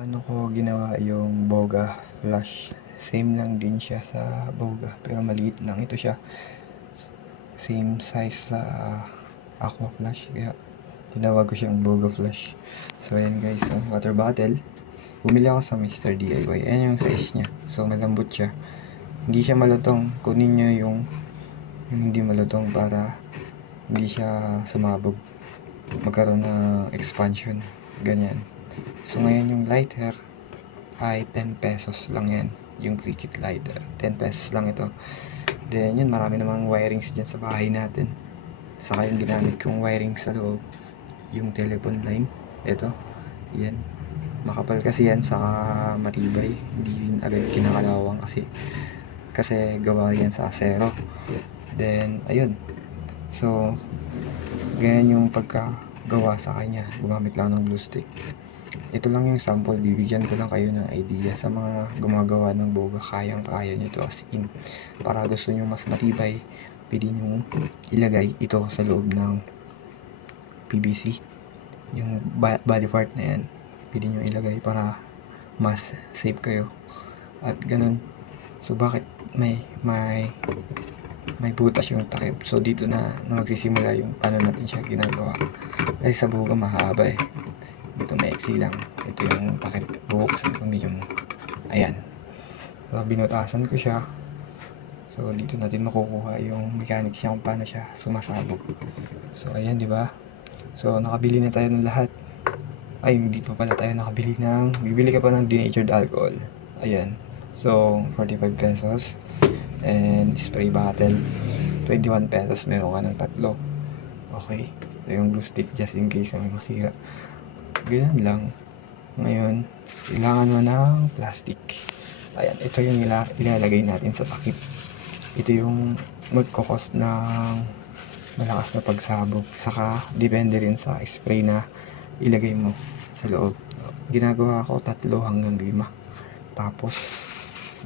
Paano ko ginawa yung Boga Flash? Same lang din siya sa Boga pero maliit lang. Ito siya same size sa Aqua Flash kaya tinawag ko siyang Boga Flash. So ayan guys, ang water bottle. Bumili ako sa Mr. DIY. Ayan yung size niya. So malambot siya. Hindi siya malutong. Kunin nyo yung hindi malutong para hindi siya sumabog. Magkaroon ng expansion. Ganyan. So ngayon yung lighter ay 10 pesos lang yan. Yung Cricut lighter. 10 pesos lang ito. Then yun, marami namang wirings dyan sa bahay natin. Saka yung ginamit kong wiring sa loob, yung telephone line. Ito. Yan. Makapal kasi yan, saka matibay. Hindi din agad kinakalawang kasi gawa yan sa asero. Then ayun. So ganyan yung pagkagawa sa kanya. Gumamit lang ng glue stick. Ito lang yung sample, bibigyan ko lang kayo ng idea sa mga gumagawa ng Boga, kayang-kaya nyo to as in. Para gusto nyo mas matibay, pwede nyo ilagay ito sa loob ng PVC. Yung body part na yan, pwede nyo ilagay para mas safe kayo. At ganun. So bakit may butas yung takip? So dito na magsisimula yung paano natin siya ginagawa. Kasi sa Boga mahaba eh. Ito maiksi lang. Ito yung takip. Bubuksan ko medyo mo. Ayan. So binutasan ko siya. So dito natin makukuha yung mechanics niya kung paano siya sumasabog. So ayan, di ba? So nakabili na tayo ng lahat. Ay, hindi pa pala tayo nakabili ng, bibili ka pa ng denatured alcohol. Ayan. So 45 pesos. And spray bottle 21 pesos. Meron ka ng tatlo. Okay. So yung glue stick just in case na may masira. Ganyan lang. Ngayon, kailangan mo ng plastic. Ayan, ito yung ilalagay natin sa takip. Ito yung magkakos ng malakas na pagsabog. Saka, depende rin sa spray na ilagay mo sa loob. Ginagawa ko 3 hanggang 5. Tapos,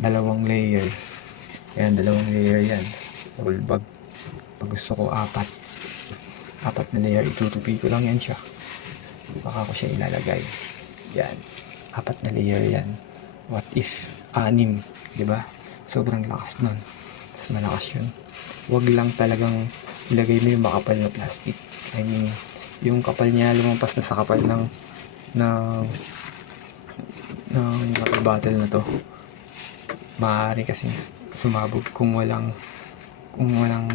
2 layer. Ayan, 2 layer yan. Double bag. Pag gusto ko 4 na layer, itutupi ko lang yan siya. Saka ko siya ilalagay. Yan. 4 na layer yan. What if 6? Diba? Sobrang lakas nun. Mas malakas yun. Huwag lang talagang ilagay mo yung makapal na plastic. I mean, yung kapal niya lumampas na sa kapal ng water bottle na to. Maaari kasing sumabog kung walang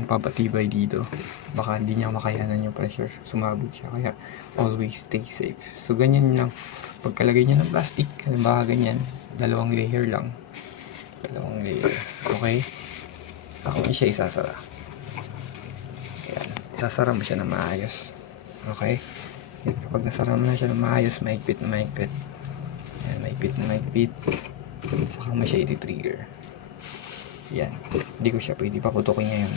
papatibay dito. Baka hindi niya makayanan yung pressure, sumabog siya. Kaya always stay safe. So ganyan lang. Pagkalagay niya ng plastic, halimbawa ganyan, 2 layer lang. 2 layer. Okay? Ako siya isasara. Ayan. Isasara mo siya na maayos. Okay? Kapag nasara mo na siya na maayos, maigpit na maigpit. Ayan, maigpit na maigpit. Saka mo siya i-trigger. Yan. Hindi ko siya pwede paputukin ngayon.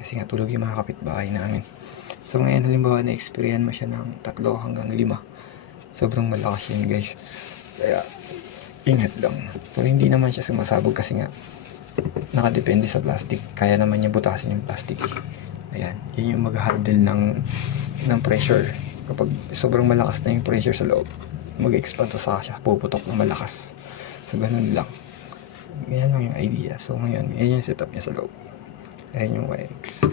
Kasi nga tulog yung mga kapitbahay namin. So ngayon halimbawa na-experience mo siya ng 3 hanggang 5. Sobrang malakas yun guys. Kaya ingat lang. Pero hindi naman siya sumasabog kasi nga nakadepende sa plastic. Kaya naman niya butasin yung plastic. Ayan. Yun yung mag-handle ng pressure. Kapag sobrang malakas na yung pressure sa loob, mag-expand to sa siya. Puputok ng malakas. So ganun lang. Ganyan lang yung idea. So ngayon, yan yung setup niya sa loob. Ayan yung wirings.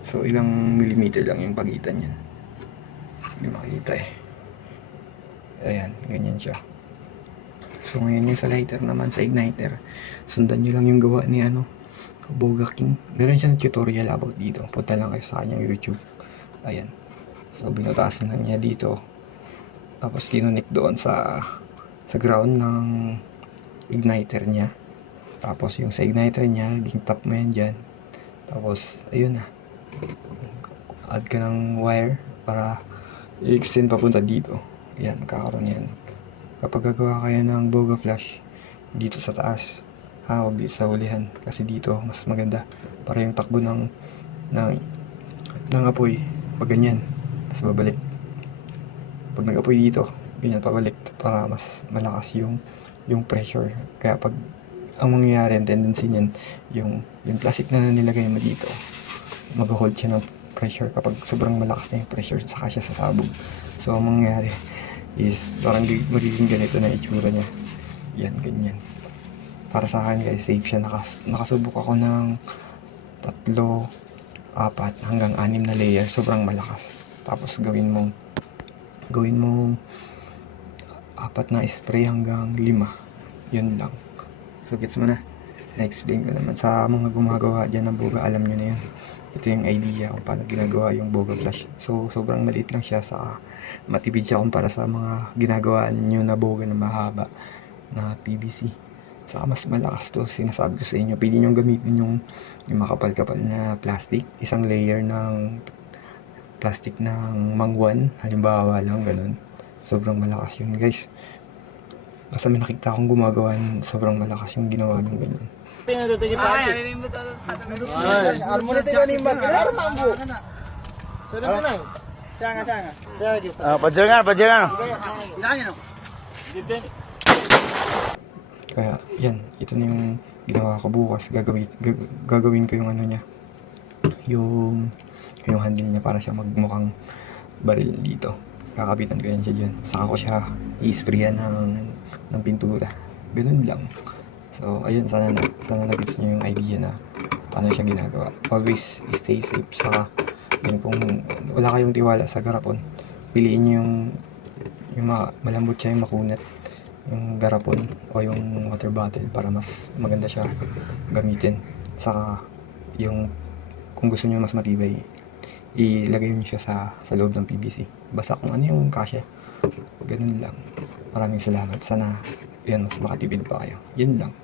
So ilang millimeter lang yung pagitan niya. Hindi makita eh. Ayan, ganyan siya. So ngayon yung sa lighter naman, sa igniter, sundan nyo lang yung gawa ni Boga King. Meron siyang tutorial about dito. Punta lang kayo sa kanyang YouTube. Ayan. So binutasan lang niya dito. Tapos kinunik doon sa ground ng igniter niya. Tapos yung sa igniter niya, yung top mo yan dyan. Tapos ayun na, add ka ng wire para i-extend papunta dito. Yan, kakaroon yan. Kapag gagawa kayo ng Boga Flash dito sa taas, huwag dito sa hulihan, kasi dito mas maganda para yung takbo ng apoy pag ganyan, tapos babalik. Pag nag-apoy dito, ganyan pabalik para mas malakas yung pressure. Kaya pag ang mangyayari, ang tendency niyan, yung plastic na nilagay mo dito, mag-hold siya pressure kapag sobrang malakas na yung pressure saka siya sasabog. So ang mangyayari is parang magiging ganito na itsura niya. Yan, ganyan. Para sa akin guys, safe siya. Nakasubok ako ng 3, 4 hanggang 6 na layer, sobrang malakas. Tapos gawin mong 4 na spray hanggang 5. Yun lang. So gets mo na. Na-explain ko naman sa mga gumagawa dyan ng boga, alam nyo na yun. Ito yung idea kung paano ginagawa yung boga flash. So sobrang maliit lang siya, sa matipid siya kumpara sa mga ginagawa nyo na boga na mahaba na PVC. Saka mas malakas to, sinasabi ko sa inyo. Pwede nyo gamitin yung makapal-kapal na plastic, isang layer ng plastic ng mangwan, halimbawa lang, ganun. Sobrang malakas yun guys. Basta may nakita akong gumagawa, sobrang malakas yung ginawa nyo, ganun. Kaya yan, ito na yung ginawa ko bukas. Gagawin ko yung ano niya, yung handle niya para siya magmukhang baril dito. Kakabitan ko yan siya dyan. Saka ko siya i-sprayan ng pintura. Ganun lang. So ayun, sana na-gets nyo yung idea na paano siya ginagawa. Always stay safe. Saka yun, kung wala kayong tiwala sa garapon, piliin nyo yung malambot siya, yung makunat, yung garapon o yung water bottle para mas maganda siya gamitin. Saka yung kung gusto niyo mas matibay, ilagay niyo siya sa loob ng PVC. Basta kung ano yung kasya. Ganun lang. Maraming salamat. Sana yun, mas makatipid pa kayo. Yun lang.